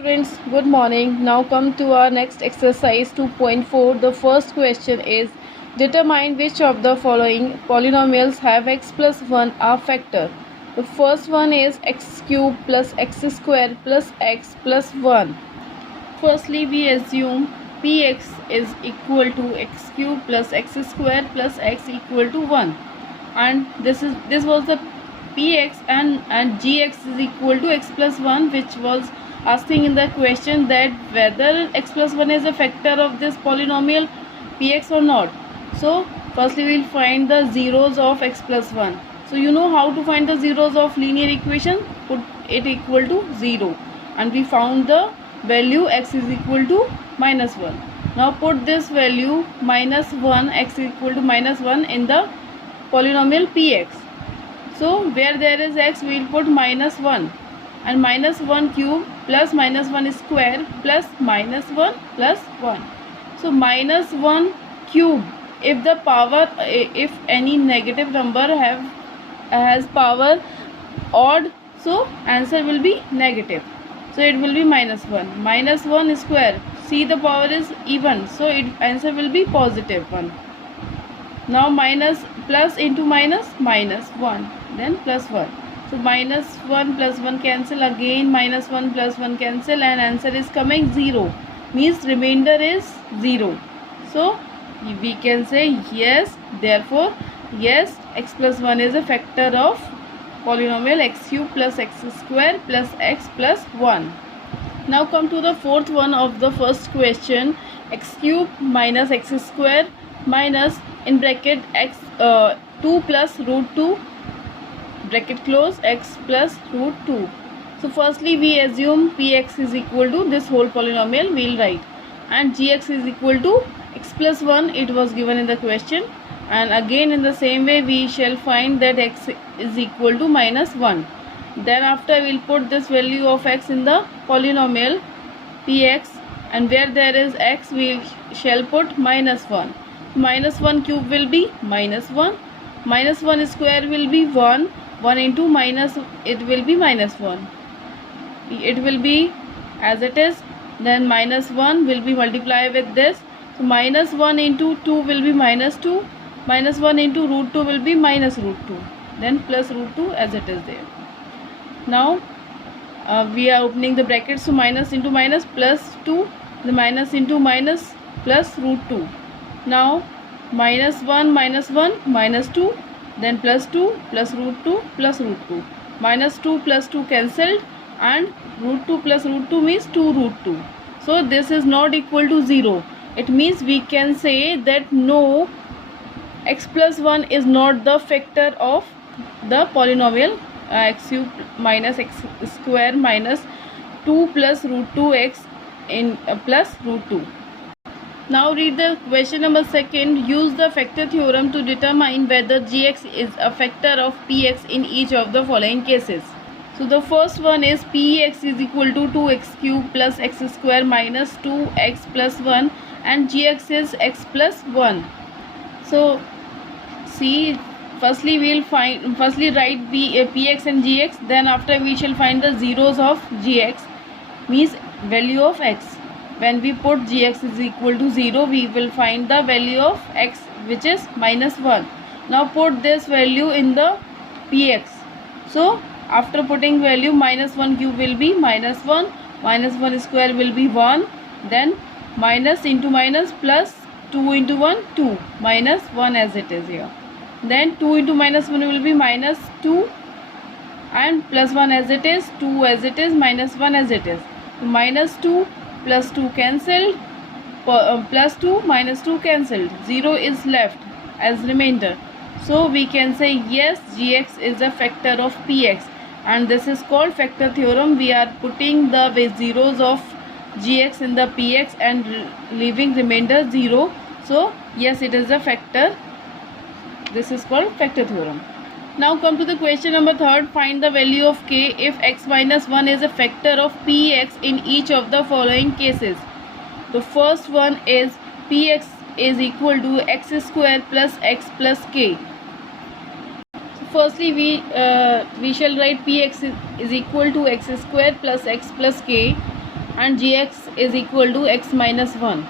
Students, good morning. Now come to our next exercise 2.4. The first question is determine which of the following polynomials have x plus 1 a factor. The first one is x cube plus x square plus x plus 1. Firstly, we assume px is equal to x cube plus x square plus x equal to 1, and this was the px, and gx is equal to x plus 1, which was asking in the question that whether x plus 1 is a factor of this polynomial px or not. So firstly we will find the zeros of x plus 1. So you know how to find the zeros of linear equation. Put it equal to 0, and we found the value x is equal to minus 1. Now put this value minus 1, x is equal to minus 1 in the polynomial px. So where there is x, we will put minus 1, and minus 1 cube plus minus 1 square plus minus 1 plus 1. So minus 1 cube, if the power, if any negative number has power odd, so answer will be negative. So it will be minus 1. Minus 1 square, see the power is even, so answer will be positive 1. Now minus plus into minus, minus 1, then plus 1. So minus 1 plus 1 cancel, again minus 1 plus 1 cancel, and answer is coming 0. Means remainder is 0. So we can say yes, therefore yes, x plus 1 is a factor of polynomial x cube plus x square plus x plus 1. Now come to the fourth one of the first question. X cube minus x square minus in bracket x 2 plus root 2 bracket close x plus root 2. So firstly we assume px is equal to this whole polynomial, we will write, and gx is equal to x plus 1, it was given in the question, and again in the same way we shall find that x is equal to minus 1. Then after we will put this value of x in the polynomial px, and where there is x we shall put minus 1. Minus 1 cube will be minus 1, minus 1 square will be 1, 1 into minus, it will be minus 1, it will be as it is, then minus 1 will be multiplied with this. So minus 1 into 2 will be minus 2, minus 1 into root 2 will be minus root 2, then plus root 2 as it is there. Now we are opening the brackets, so minus into minus plus 2, the minus into minus plus root 2. Now minus 1 minus 1 minus 2, then plus 2 plus root 2 plus root 2. Minus 2 plus 2 cancelled, and root 2 plus root 2 means 2 root 2. So this is not equal to 0. It means we can say that no, x plus 1 is not the factor of the polynomial x cube minus x square minus 2 plus root 2x in plus root 2. Now read the question number second. Use the factor theorem to determine whether gx is a factor of px in each of the following cases. So the first one is px is equal to 2x cube plus x square minus 2x plus 1, and gx is x plus 1. So see, firstly we will write px and gx, then after we shall find the zeros of gx, means value of x. When we put gx is equal to 0, we will find the value of x, which is minus 1. Now put this value in the px. So after putting value, minus 1 cube will be minus 1, minus 1 square will be 1, then minus into minus plus 2 into 1, 2, minus 1 as it is here. Then 2 into minus 1 will be minus 2, and plus 1 as it is, 2 as it is, minus 1 as it is. Minus 2 plus 2 cancelled, plus 2 minus 2 cancelled, 0 is left as remainder. So we can say yes, gx is a factor of px, and this is called factor theorem. We are putting the zeros of gx in the px and leaving remainder 0. So yes, it is a factor. This is called factor theorem. Now come to the question number third. Find the value of k if x minus 1 is a factor of px in each of the following cases. The first one is px is equal to x square plus x plus k. So firstly we shall write px is equal to x square plus x plus k, and gx is equal to x minus 1.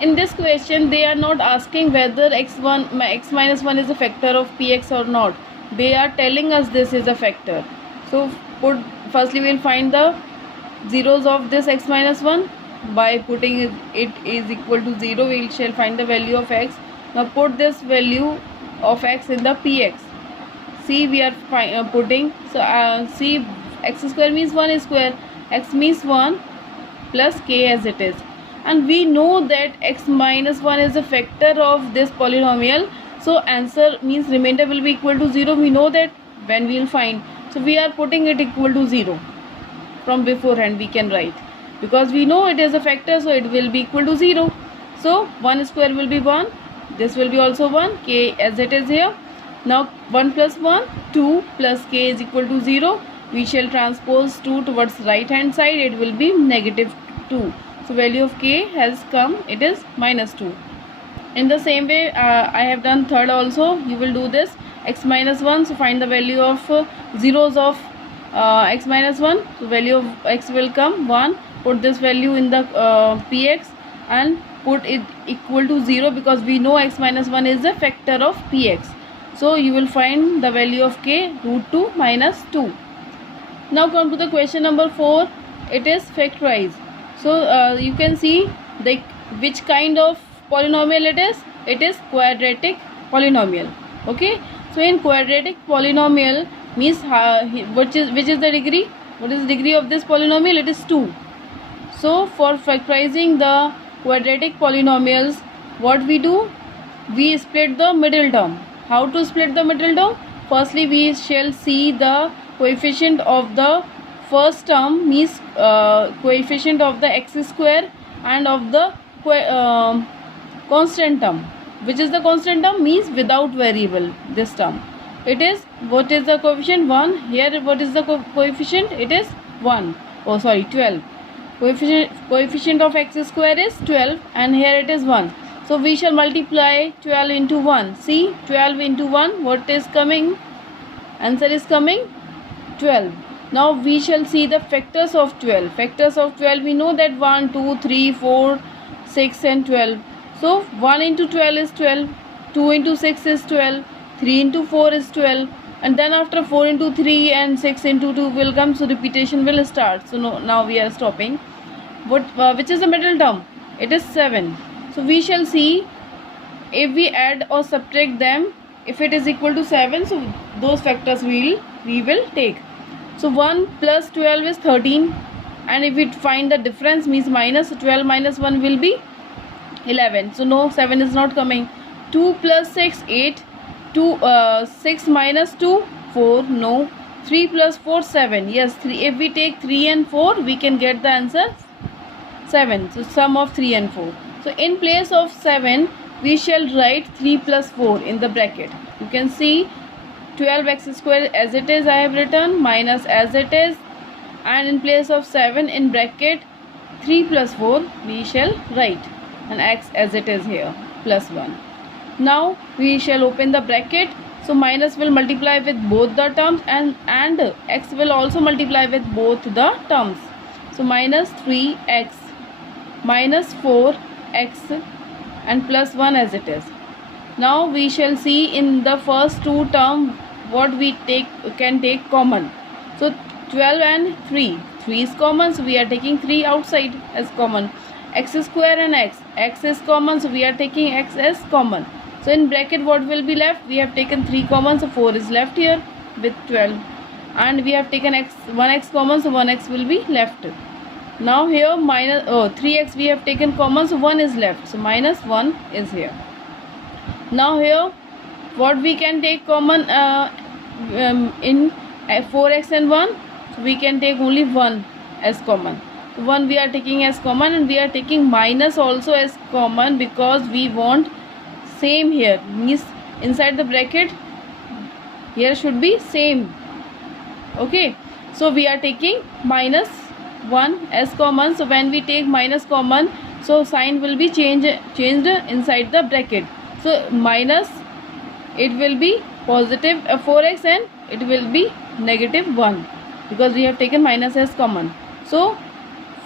In this question they are not asking whether x minus 1 is a factor of px or not. They are telling us this is a factor. So firstly we will find the zeros of this x minus 1. By putting it is equal to 0, we shall find the value of x. Now put this value of x in the px. See, we are putting, so see, x square means 1 square, x means 1 plus k as it is, and we know that x minus 1 is a factor of this polynomial. So answer means remainder will be equal to 0. We know that when we will find, so we are putting it equal to 0 from beforehand. We can write, because we know it is a factor, so it will be equal to 0. So 1 square will be 1, this will be also 1, k as it is here. Now 1 plus 1, 2 plus k is equal to 0. We shall transpose 2 towards right hand side, it will be negative 2. So value of k has come, it is minus 2. In the same way I have done third also. You will do this x minus 1. So find the value of zeros of x minus 1. So value of x will come 1. Put this value in the px and put it equal to 0, because we know x minus 1 is a factor of px. So you will find the value of k root 2 minus 2. Now come to the question number 4. It is factorize. So you can see which kind of polynomial it is. It is quadratic polynomial. Okay. So in quadratic polynomial means which is the degree? What is the degree of this polynomial? It is 2. So for factorizing the quadratic polynomials, what we do? We split the middle term. How to split the middle term? Firstly we shall see the coefficient of the first term, means coefficient of the x square, and of the constant term. Which is the constant term? Means without variable, this term. It is, what is the coefficient? 1. Here what is the coefficient? It is 1. Oh sorry, 12. Coefficient of x square is 12 and here it is 1. So we shall multiply 12 into 1. See, 12 into 1, what is coming? Answer is coming 12. Now we shall see the factors of 12. Factors of 12, we know that 1, 2, 3, 4, 6 and 12. So 1 into 12 is 12, 2 into 6 is 12, 3 into 4 is 12, and then after 4 into 3 and 6 into 2 will come, so repetition will start. So now we are stopping. Which is the middle term? It is 7. So we shall see if we add or subtract them, if it is equal to 7, so those factors we will take. So 1 plus 12 is 13, and if we find the difference, means minus 12 minus 1 will be 11. So no, 7 is not coming. 2 plus 6, 8. 6 minus 2, 4. No. 3 plus 4, 7. Yes, 3. If we take 3 and 4, we can get the answer 7. So sum of 3 and 4. So in place of 7, we shall write 3 plus 4 in the bracket. You can see 12x square as it is I have written, minus as it is, and in place of 7 in bracket 3 plus 4 we shall write, and x as it is here, plus 1. Now we shall open the bracket. So minus will multiply with both the terms, and x will also multiply with both the terms. So minus 3x minus 4x and plus 1 as it is. Now we shall see in the first two term what we can take common. So 12 and 3 is common, so we are taking 3 outside as common. X square and x is common, so we are taking x as common. So in bracket what will be left? We have taken 3 common, so 4 is left here with 12, and we have taken 1x common, so 1x will be left. Now here minus 3x we have taken common, so 1 is left, so minus 1 is here. Now here what we can take common in 4x and 1, so we can take only 1 as common. So 1 we are taking as common, and we are taking minus also as common, because we want same here, means inside the bracket here should be same. Okay, so we are taking minus 1 as common. So when we take minus common, so sign will be changed inside the bracket. So minus, it will be positive 4x, and it will be negative 1, because we have taken minus as common. So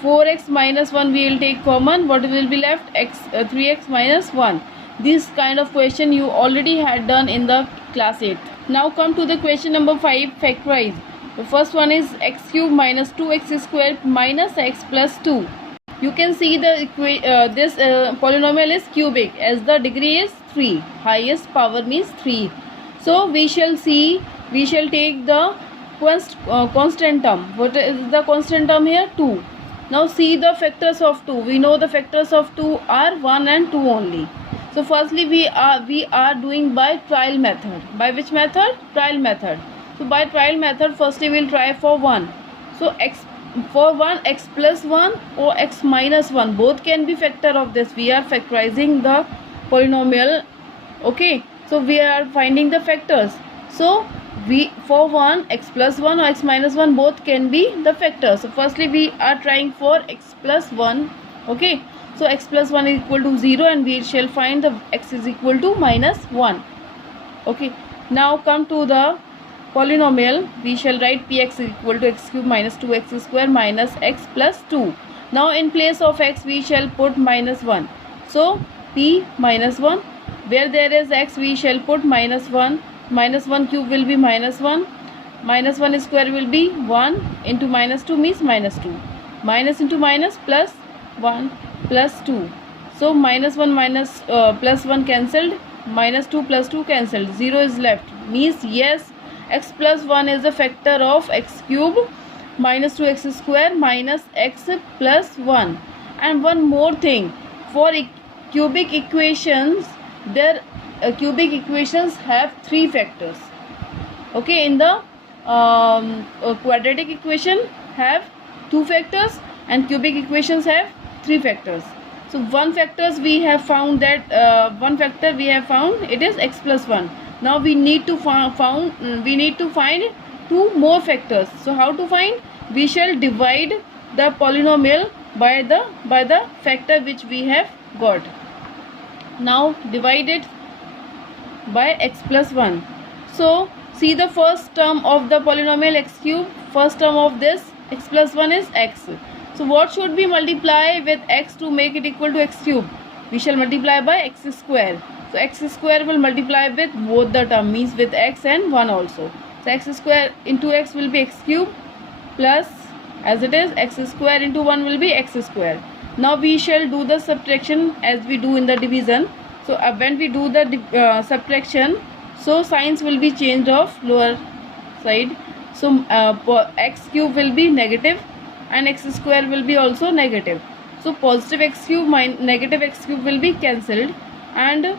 4x minus 1 we will take common. What will be left? 3x minus 1. This kind of question you already had done in the class 8. Now come to the question number 5, factorize. The first one is x cube minus 2x square minus x plus 2. You can see the this polynomial is cubic as the degree is 3. Highest power means 3. So we shall take the constant term. What is the constant term here? 2. Now see the factors of 2. We know the factors of 2 are 1 and 2 only. So firstly we are doing by trial method. By which method? Trial method. So by trial method, firstly we will try for 1. So for 1, x plus 1 or x minus 1, both can be factor of this. We are factorizing the polynomial. Okay, so we are finding the factors. So for 1, x plus 1 or x minus 1, both can be the factors. So firstly we are trying for x plus 1. Okay, so x plus 1 is equal to 0 and we shall find the x is equal to minus 1. Okay, now come to the polynomial. We shall write px is equal to x cube minus 2x square minus x plus 2. Now in place of x we shall put minus 1. So p minus 1. Where there is x we shall put minus 1. Minus 1 cube will be minus 1. Minus 1 square will be 1 into minus 2 means minus 2. Minus into minus plus 1 plus 2. So minus 1 minus plus 1 cancelled. Minus 2 plus 2 cancelled. 0 is left. Means yes, x plus 1 is a factor of x cube minus 2x square minus x plus 1. And one more thing, for cubic equations, their cubic equations have 3 factors. Okay, in the quadratic equation have 2 factors and cubic equations have 3 factors. So one factor we have found it is x plus 1. Now we need to find 2 more factors. So how to find? We shall divide the polynomial by the factor which we have got. Now divide it by x plus 1. So see the first term of the polynomial x cube. First term of this x plus 1 is x. So what should we multiply with x to make it equal to x cube? We shall multiply by x square. So x square will multiply with both the term, means with x and 1 also. So x square into x will be x cube plus, as it is, x square into 1 will be x square. Now we shall do the subtraction as we do in the division. So when we do the subtraction, so signs will be changed of lower side. So x cube will be negative and x square will be also negative. So positive x cube minus negative x cube will be cancelled, and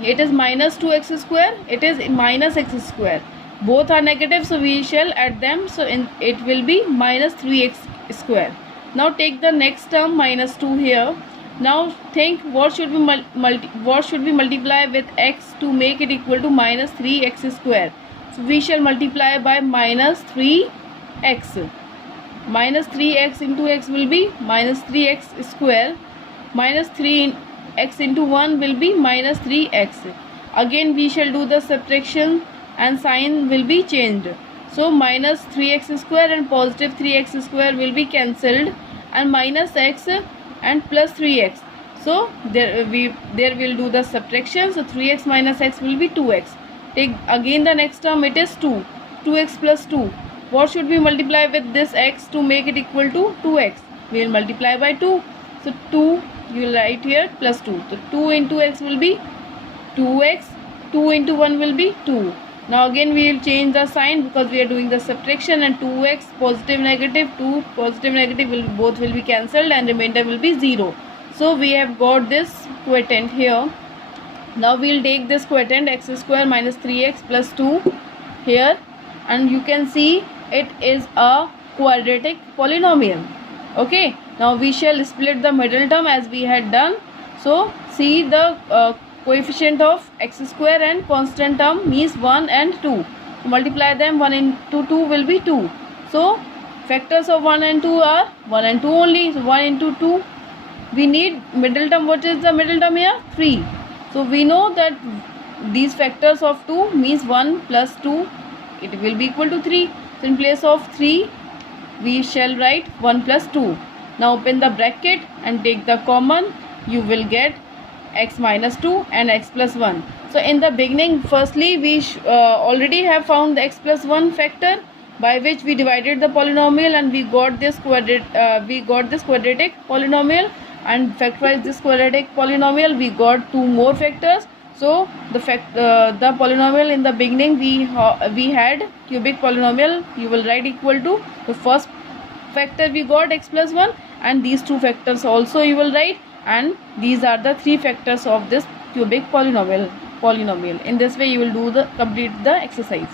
it is minus 2x square, it is minus x square. Both are negative, so we shall add them. So it will be minus 3x square. Now take the next term minus 2 here. Now think what should we multiply with x to make it equal to minus 3x square. So we shall multiply by minus 3x. Minus 3x into x will be minus 3x square. Minus 3x into 1 will be minus 3x. Again we shall do the subtraction and sign will be changed. So minus 3x square and positive 3x square will be cancelled, and minus x and plus 3x. So there will do the subtraction. So 3x minus x will be 2x. Take again the next term, it is 2x plus 2. What should we multiply with this x to make it equal to 2x? We will multiply by 2. So 2 you will write here plus 2. So 2 into x will be 2x. 2 into 1 will be 2. Now again we will change the sign because we are doing the subtraction, and 2x positive negative, 2 positive negative both will be cancelled and remainder will be 0. So we have got this quotient here. Now we will take this quotient x square minus 3x plus 2 here, and you can see it is a quadratic polynomial. Okay, now we shall split the middle term as we had done. So see the coefficient of x square and constant term means 1 and 2. Multiply them, 1 into 2 will be 2. So factors of 1 and 2 are 1 and 2 only. So 1 into 2. We need middle term. What is the middle term here? 3. So we know that these factors of 2 means 1 plus 2. It will be equal to 3. So in place of 3 we shall write 1 plus 2. Now open the bracket and take the common. You will get x minus 2 and x plus 1. So in the beginning, firstly we already have found the x plus 1 factor, by which we divided the polynomial and we got this quadratic polynomial, and factorize this quadratic polynomial we got two more factors. So the polynomial in the beginning we had cubic polynomial, you will write equal to the first factor we got x plus 1, and these two factors also you will write, and these are the three factors of this cubic polynomial. In this way you will complete the exercise.